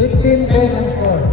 15-10 ang score.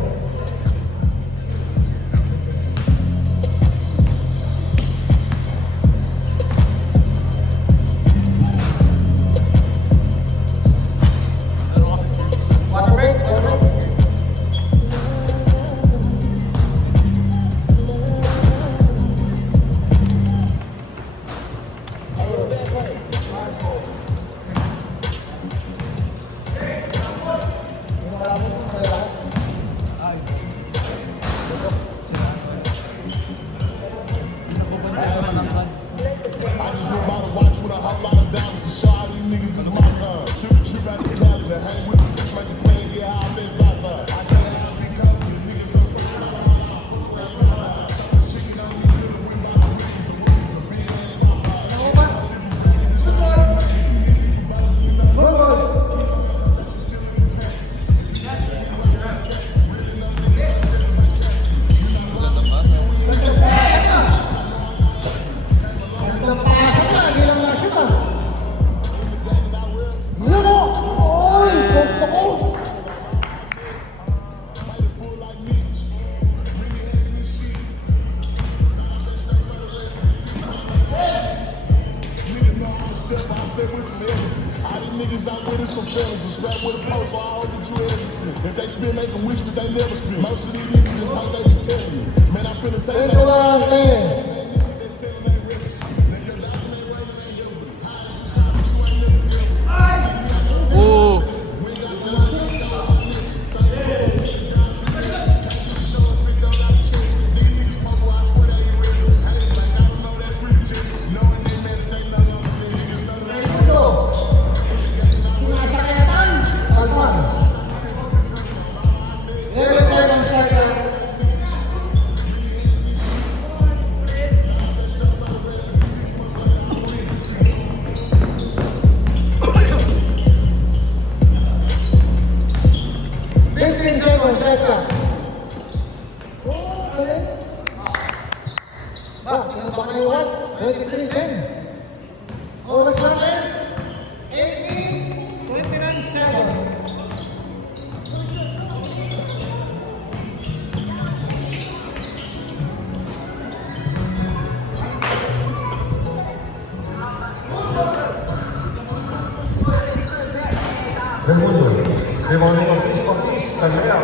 Rebounding Ortiz, layup.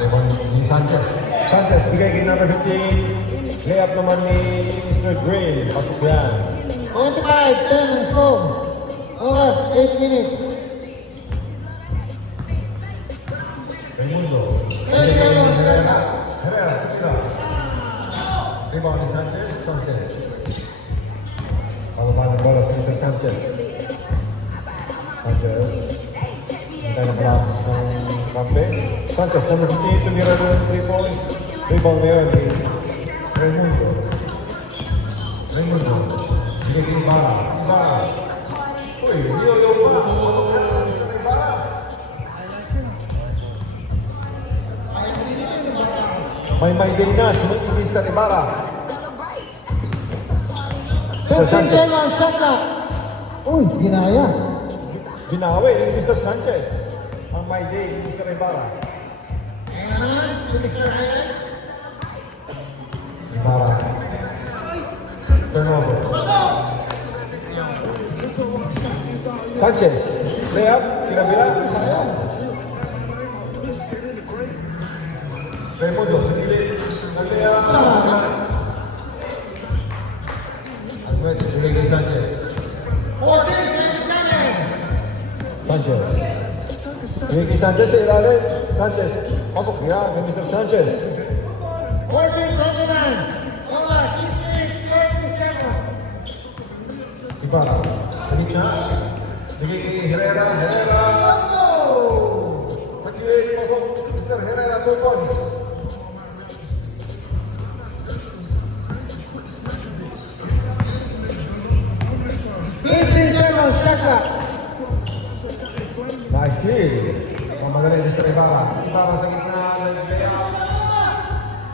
Rebound ni Sanchez. Sanchez, bigay kay number 15. Layup naman ni Mr. Green. Pasok yan. 25-10 ang score. Oras, 8 minutes. Raimundo. 10 seconds. Herrera, tira. Rebound ni Sanchez. Pababa ng bola si Mr. Sanchez. Hintay na pala ng kampe. Sanchez, number 15, tumira doon 3 points. Rebound ngayon ni Raimundo. Hindi kay Ibarra. Uy, niyo pa. Ano ka? Mr. Ibarra. May day na. Sunod ni Mr. Ibarra. 15 seconds, shot clock. Uy, ginaya. Binawi ni Mr. Sanchez. Ang my day ni Mr. Ibarra. Ibarra. Turnover. Sanchez. Layup. Kinabila. Raimundo. Sa gilid. Layup. Alfred. Bigay kay Sanchez. Sanchez. Bigay kay Sanchez sa ilalim. Sanchez. Pasok niya kay Mr. Sanchez. 14-29. Oras, 6 minutes, 30 seconds. Ibarra. Sa gitna. Bigay kay Herrera. Sa gilid. Pasok. Mr. Herrera. 2 points. Nice clear. Mamagaling Mr. Ibarra. Ibarra sa gitna. Layup.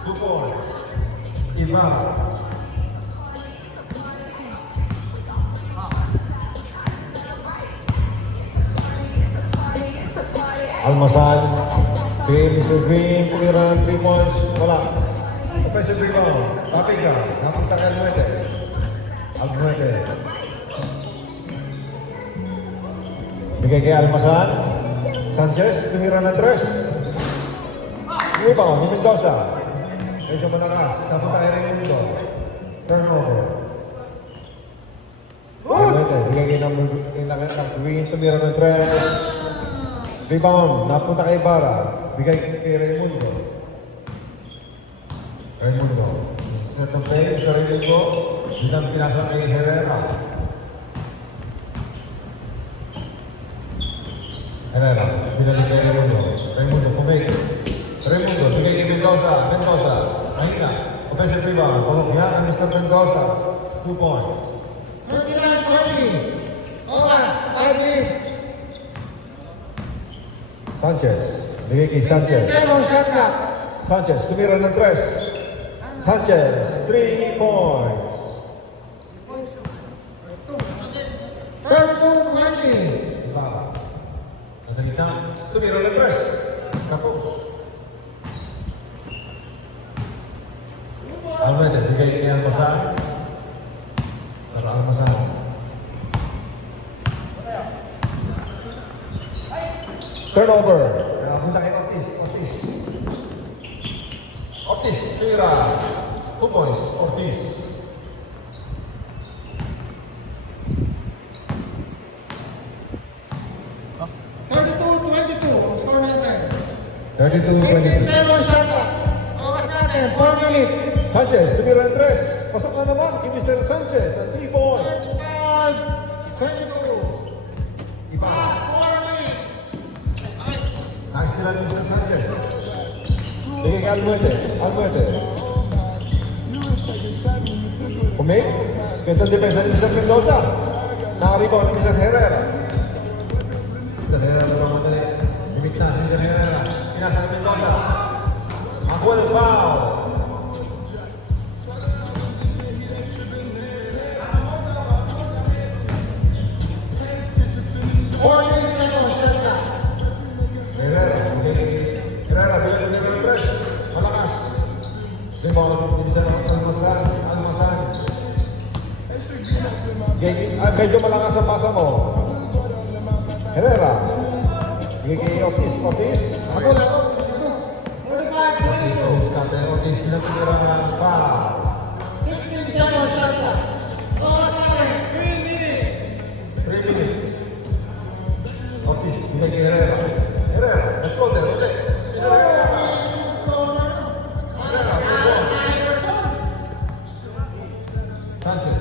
2 points. Ibarra. Almasan. Bigay Mr. Green. Tumira ng 3 points. Wala. Offensive rebound. Papiga. Napunta kay Almuete. Almuete. Bigay kay Almasan. Sanchez. Tumira ng 3. Rebound ni Mendoza. Medyo malakas. Napunta kay Raimundo. Turnover. Almuete. Bigay kay ng Green. Tumira ng 3. Rebound. Napunta kay Ibarra. Bigay kay Raimundo. Raimundo. Set of play sa Raimundo. Bilang pinasa kay Herrera. Herrera. Bilang kay Raimundo. Raimundo pumake. Raimundo. Bigay kay Mendoza. Mendoza. Ahina. Offensive rebound. Pasok niya kay Mr. Mendoza. 2 points. 29-20. Oras, 5 minutes. Sanchez. Bigay kay Sanchez. 7 shot clock. Sanchez. Tumira ng 3. Sanchez. 3 points. 32-20. Ibarra. Nasa gitna. Tumira ng 3. Tapos. Almeida. Bigay kay Almasan. Para Almasan. Turnover. Punta kay Ortiz. Ortiz. Ortiz. Tira. 2 points. Ortiz. Oh. 32-22. Score natin. 32-20. 57 shot clock. Oras natin, 4 minutes. Sanchez. Tumira ng 3. Pasok na naman kay Mr. Sanchez. Ang 3 points. 35-22. Ibarra. Last 4 minutes. Nice nila ni Mr. Sanchez. Bigay kay Almuete. Almuete. Kumik. Gandang depensa ni Mr. Mendoza. Nakaribao ni Mr. Herrera. Mr. Herrera naman madali. Limit na si Mr. Herrera. Sinasa ni Mendoza. Ako ng foul. Herrera. Herrera. Bigay ni Mr. Tres. Malakas. Rebound ni Mr. Almasan. Almasan. Medyo malakas ang pasa mo. Herrera. Bigay kay Ortiz. Ortiz. Ako na ako. Ortiz kate. Ortiz pinatira. Foul. 67 shot clock. Oras natin, 3 minutes. 3 minutes. Ortiz. Bigay kay Herrera. Herrera. Nag-floater. Okay. Mr. Herrera. Sanchez.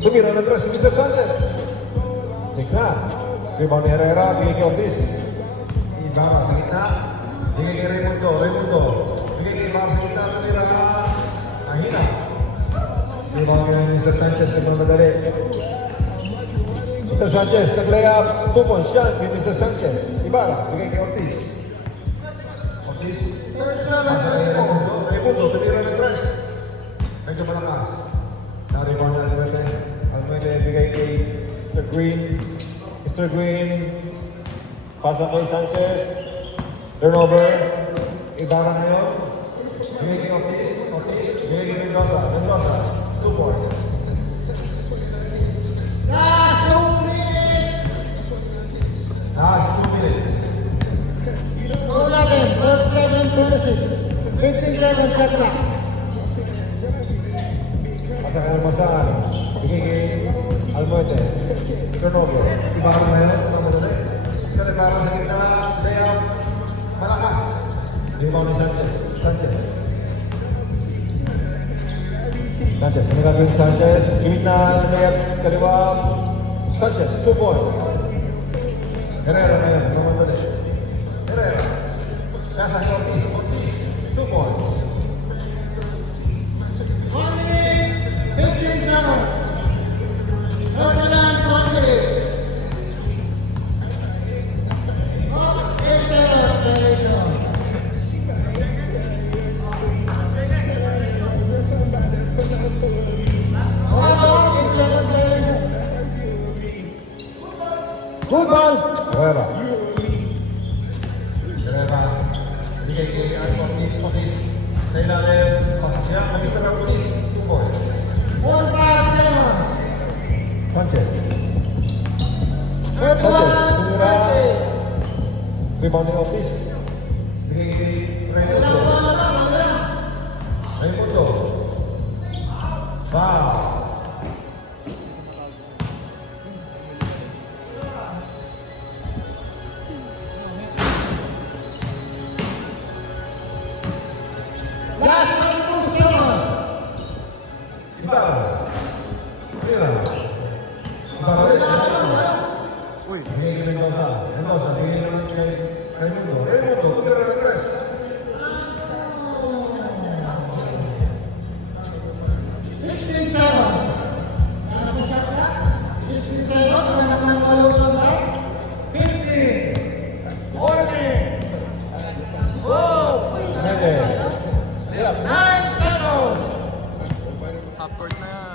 Tumira ng 3 si Mr. Sanchez. Tigna. Rebound ni Herrera. Bigay kay Ortiz. Ibarra sa gitna. Bigay kay Raimundo. Raimundo. Bigay kay Ibarra sa gitna. Tumira. Ahina. Rebound kay Mr. Sanchez. Nagmamadali. Mr. Sanchez. Nag-layup. 2 points yan kay Mr. Sanchez. Ibarra. Bigay kay Ortiz. Ortiz. 37 Pasa kay Raimundo. Raimundo. Tumira ng 3. Medyo malakas. Na-rebound na Almuete. Almuete bigay kay Mr. Green. Mr. Green. Pasa kay Sanchez. Turnover. Ibarra ngayon. Bigay kay Ortiz. Ortiz. Bigay kay Mendoza. Mendoza. 2 points. Last 2 minutes. Last 2 minutes. Score natin, 37-26. 57 shot clock. Pasa kay Almasan. Bigay kay Almuete. Turnover. Ibarra ngayon. Namadali. Mr. Ibarra sa gitna. Layup. Malakas. Rebound ni Sanchez. Sanchez. Sanchez. Ano gagawin ni Sanchez? Limit na layup kaliwa. Sanchez. 2 points. Herrera ngayon. Namadali. Herrera. Kasa si Ortiz. Ortiz. 2 points. 1 minute, 15 seconds. 39-28. 8 seconds, duration. Hold on, 8 seconds, duration. Good ball. Herrera. Herrera. Bigay kay Ortiz. Ortiz. Sa ilalim. Pasok siya. Mr. Ortiz. 2 points. 1-5-7. Sanchez. 31-30. Rebound ni Ortiz. Bigay kay Raimundo. Raimundo. Foul. Last 32 seconds. Ibarra. Tira. Ibarra rin. Bigay kay Mendoza. Mendoza. Bigay naman kay Raimundo. Raimundo. Tira ng tres. 16 seconds. 16 seconds. May nakapalong lang ba? 15. 14. Pwede. 9 seconds. Half court na yan.